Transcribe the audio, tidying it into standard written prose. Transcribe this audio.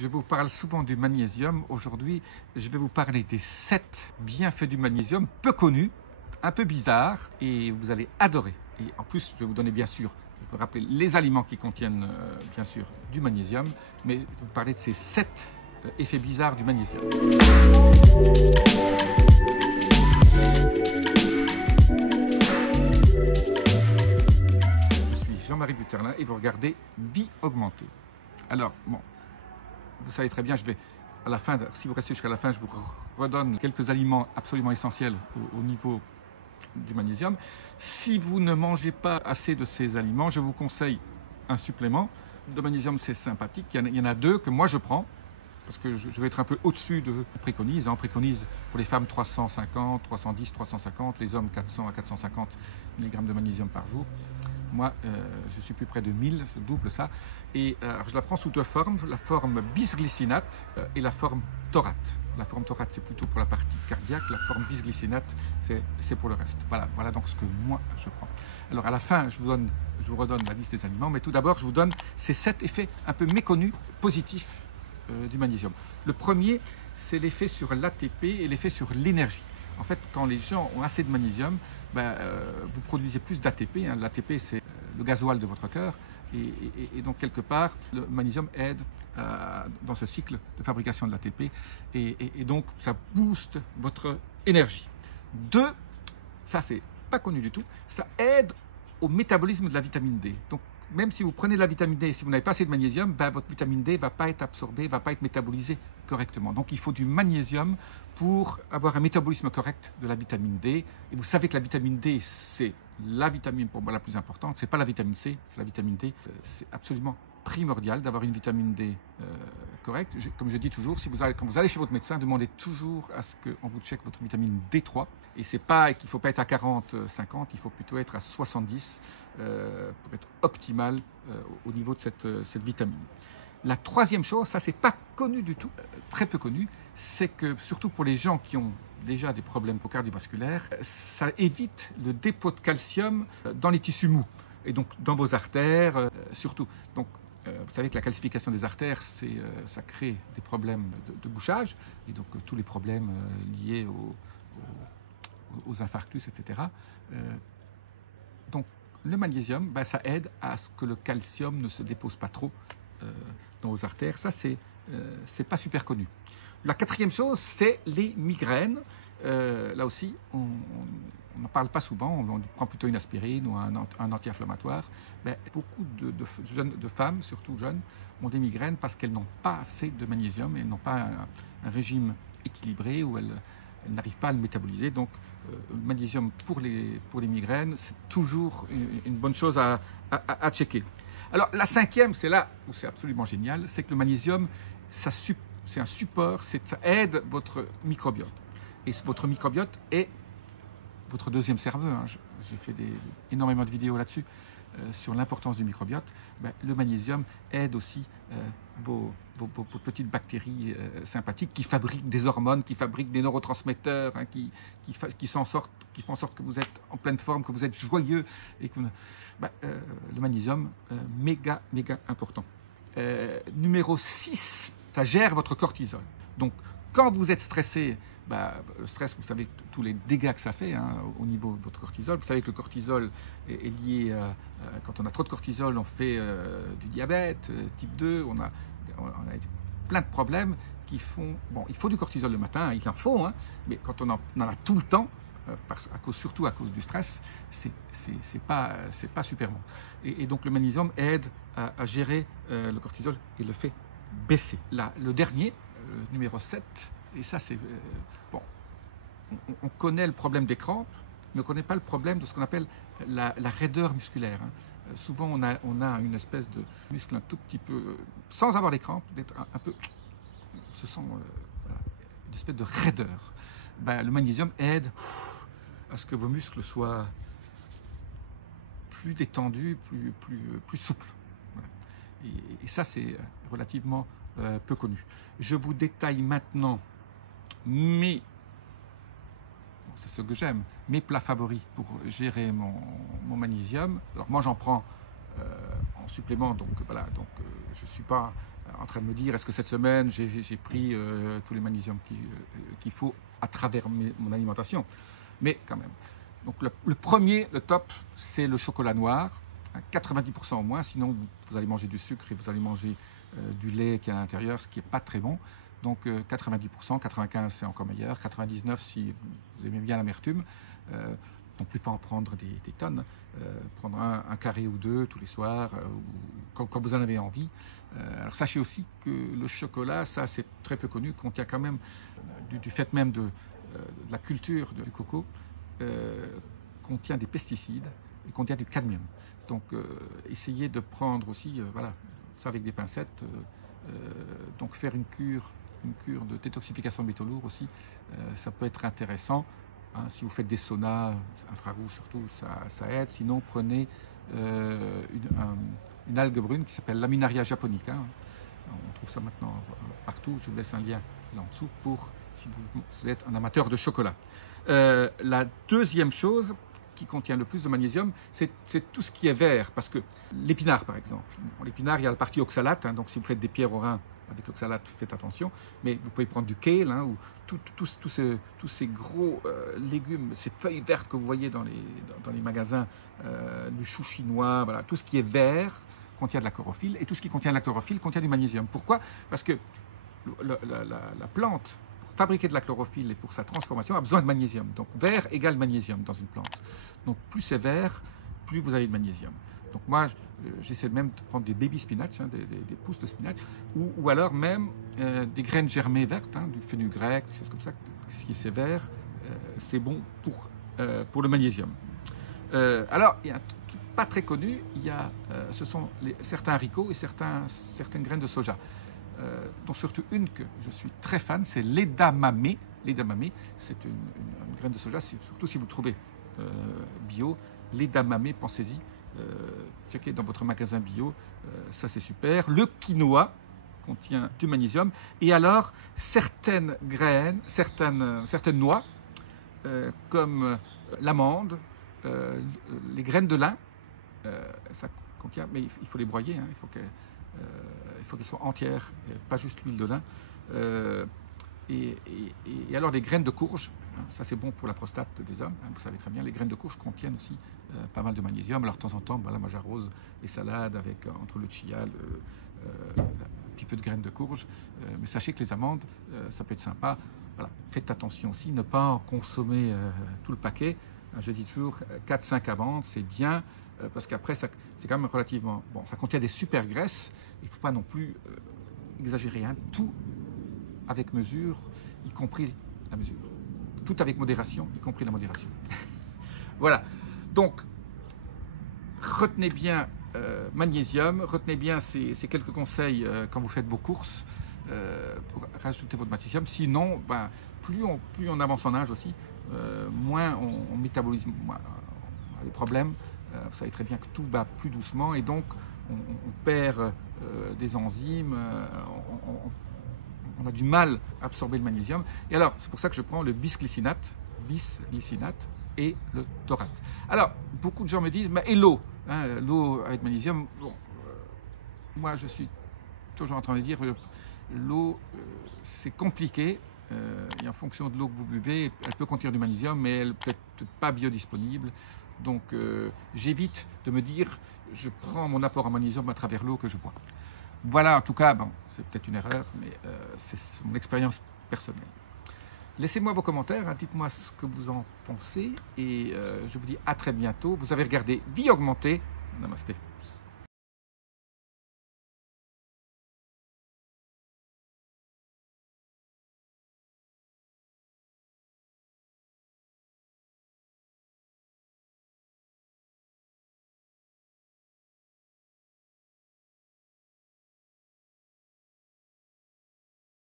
Je vous parle souvent du magnésium. Aujourd'hui, je vais vous parler des 7 bienfaits du magnésium, peu connus, un peu bizarres, et vous allez adorer. Et en plus, je vais vous donner bien sûr, je vais rappeler les aliments qui contiennent bien sûr du magnésium, mais je vais vous parler de ces 7 effets bizarres du magnésium. Je suis Jean-Marie Buterlin et vous regardez Vie Augmentée. Alors, bon, vous savez très bien, je vais à la fin, si vous restez jusqu'à la fin, je vous redonne quelques aliments absolument essentiels au niveau du magnésium. Si vous ne mangez pas assez de ces aliments, je vous conseille un supplément de magnésium, c'est sympathique. Il y en a 2 que moi je prends, parce que je vais être un peu au-dessus de préconise. On préconise pour les femmes 350, 310, 350, les hommes 400 à 450 mg de magnésium par jour. Moi, je suis plus près de 1000, je double ça. Et je la prends sous 2 formes, la forme bisglycinate et la forme taurate. La forme taurate, c'est plutôt pour la partie cardiaque. La forme bisglycinate, c'est pour le reste. Voilà donc ce que moi, je prends. Alors, à la fin, je vous redonne la liste des aliments. Mais tout d'abord, je vous donne ces 7 effets un peu méconnus, positifs du magnésium. Le premier, c'est l'effet sur l'ATP et l'effet sur l'énergie. En fait, quand les gens ont assez de magnésium, vous produisez plus d'ATP. Hein. L'ATP, c'est le gasoil de votre cœur. Et donc, quelque part, le magnésium aide dans ce cycle de fabrication de l'ATP. Et donc, ça booste votre énergie. 2, ça, c'est pas connu du tout, ça aide au métabolisme de la vitamine D. Donc, même si vous prenez de la vitamine D et si vous n'avez pas assez de magnésium, votre vitamine D ne va pas être absorbée, ne va pas être métabolisée correctement. Donc, il faut du magnésium pour avoir un métabolisme correct de la vitamine D. Et vous savez que la vitamine D, c'est la vitamine pour moi la plus importante. Ce n'est pas la vitamine C, c'est la vitamine D. C'est absolument primordial d'avoir une vitamine D correcte. Comme je dis toujours, quand vous allez chez votre médecin, demandez toujours à ce qu'on vous check votre vitamine D3. Et c'est pas qu'il ne faut pas être à 40, 50, il faut plutôt être à 70 pour être optimal au niveau de cette vitamine. La troisième chose, ça c'est pas connu du tout, très peu connu, c'est que surtout pour les gens qui ont déjà des problèmes cardiovasculaires, ça évite le dépôt de calcium dans les tissus mous et donc dans vos artères surtout. Donc vous savez que la calcification des artères, ça crée des problèmes de bouchage et donc tous les problèmes liés aux infarctus, etc. Donc le magnésium, ça aide à ce que le calcium ne se dépose pas trop dans vos artères. Ça, c'est pas super connu. La quatrième chose, c'est les migraines. Là aussi, on n'en parle pas souvent, on prend plutôt une aspirine ou un anti-inflammatoire. Beaucoup de femmes, surtout jeunes, ont des migraines parce qu'elles n'ont pas assez de magnésium, elles n'ont pas un régime équilibré où elles n'arrivent pas à le métaboliser. Donc, le magnésium pour les migraines, c'est toujours une bonne chose à checker. Alors, la cinquième, c'est là où c'est absolument génial, c'est que le magnésium, c'est un support, ça aide votre microbiote. Et votre microbiote est votre deuxième cerveau. Hein. J'ai fait énormément de vidéos là-dessus, sur l'importance du microbiote. Le magnésium aide aussi vos petites bactéries sympathiques qui fabriquent des hormones, qui fabriquent des neurotransmetteurs, hein, qui font en sorte que vous êtes en pleine forme, que vous êtes joyeux. Et que le magnésium, méga important. Numéro 6, ça gère votre cortisol. Donc, quand vous êtes stressé, le stress, vous savez tous les dégâts que ça fait au niveau de votre cortisol. Vous savez que le cortisol est lié quand on a trop de cortisol, on fait du diabète, type 2, on a plein de problèmes qui font... Bon, il faut du cortisol le matin, il en faut, mais quand on en a tout le temps, surtout à cause du stress, c'est pas super bon. Et donc le magnésium aide à gérer le cortisol et le fait baisser. Là, le dernier, numéro 7, et ça c'est... bon, on connaît le problème des crampes, mais on ne connaît pas le problème de ce qu'on appelle la raideur musculaire. Souvent on a une espèce de muscle un tout petit peu, sans avoir les crampes, d'être un peu... On se sent une espèce de raideur. Le magnésium aide à ce que vos muscles soient plus détendus, plus souples. Voilà. Et ça, c'est relativement peu connu. Je vous détaille maintenant c'est ce que j'aime, mes plats favoris pour gérer mon magnésium. Alors moi, j'en prends en supplément, donc voilà, je ne suis pas en train de me dire est-ce que cette semaine j'ai pris tous les magnésiums qu'il faut à travers mon alimentation. Mais quand même. Donc le premier, le top, c'est le chocolat noir, à 90% au moins, sinon vous allez manger du sucre et vous allez manger du lait qui est à l'intérieur, ce qui n'est pas très bon. Donc 90%, 95% c'est encore meilleur, 99% si vous aimez bien l'amertume. Non plus pas en prendre des tonnes, prendre un carré ou deux tous les soirs, quand vous en avez envie. Alors sachez aussi que le chocolat, ça c'est très peu connu, contient quand même, du fait même de la culture du coco, contient des pesticides et contient du cadmium. Donc essayez de prendre aussi, voilà, ça avec des pincettes, donc faire une cure de détoxification de métaux lourds aussi, ça peut être intéressant. Hein, si vous faites des saunas infrarouges surtout, ça aide. Sinon, prenez une algue brune qui s'appelle Laminaria japonica. On trouve ça maintenant partout. Je vous laisse un lien là en dessous pour si vous êtes un amateur de chocolat. La deuxième chose qui contient le plus de magnésium, c'est tout ce qui est vert. Parce que l'épinard, par exemple. Bon, l'épinard, il y a la partie oxalate. Hein, donc, si vous faites des pierres au rein avec l'oxalate, faites attention. Mais vous pouvez prendre du kale, hein, ou tous ces gros légumes, ces feuilles vertes que vous voyez dans les magasins, du chou chinois, voilà, tout ce qui est vert contient de la chlorophylle. Et tout ce qui contient de la chlorophylle contient du magnésium. Pourquoi? Parce que la plante, pour fabriquer de la chlorophylle et pour sa transformation, a besoin de magnésium. Donc vert égale magnésium dans une plante. Donc plus c'est vert, plus vous avez de magnésium. Donc moi, j'essaie même de prendre des baby spinach, hein, des pousses de spinach, ou alors même des graines germées vertes, hein, du fenugrec, des choses comme ça. Si c'est vert, c'est bon pour le magnésium. Alors, il y a un truc pas très connu, ce sont certains haricots et certaines graines de soja. Dont surtout une que je suis très fan, c'est l'edamame. L'edamame, c'est une graine de soja, surtout si vous le trouvez bio. L'edamame, pensez-y. Checkez dans votre magasin bio, ça c'est super. Le quinoa contient du magnésium. Et alors, certaines graines, certaines noix, comme l'amande, les graines de lin, ça contient, mais il faut les broyer, hein, il faut qu'elles soient entières, pas juste l'huile de lin. Et alors les graines de courge, hein, ça c'est bon pour la prostate des hommes, hein, vous savez très bien, les graines de courge contiennent aussi pas mal de magnésium. Alors de temps en temps, voilà, moi j'arrose les salades avec, entre le chia, un petit peu de graines de courge, mais sachez que les amandes, ça peut être sympa. Voilà. Faites attention aussi, ne pas en consommer tout le paquet. Je dis toujours 4-5 amandes, c'est bien, parce qu'après c'est quand même relativement bon, ça contient des super graisses, il ne faut pas non plus exagérer, hein. Tout avec mesure, y compris la mesure. Tout avec modération, y compris la modération. Voilà. Donc, retenez bien magnésium, retenez bien ces quelques conseils quand vous faites vos courses pour rajouter votre magnésium. Sinon, ben, plus on avance en âge aussi, moins on métabolise, moins on a des problèmes. Vous savez très bien que tout va plus doucement et donc on perd des enzymes, on a du mal à absorber le magnésium. Et alors, c'est pour ça que je prends le bisglycinate et le taurate. Alors, beaucoup de gens me disent, mais et l'eau, hein, l'eau avec magnésium, bon, moi je suis toujours en train de dire, l'eau, c'est compliqué. Et en fonction de l'eau que vous buvez, elle peut contenir du magnésium, mais elle peut être pas biodisponible. Donc, j'évite de me dire, je prends mon apport en magnésium à travers l'eau que je bois. Voilà, en tout cas, bon, c'est peut-être une erreur, mais c'est mon expérience personnelle. Laissez-moi vos commentaires, hein, dites-moi ce que vous en pensez, et je vous dis à très bientôt. Vous avez regardé Vie Augmentée. Namasté.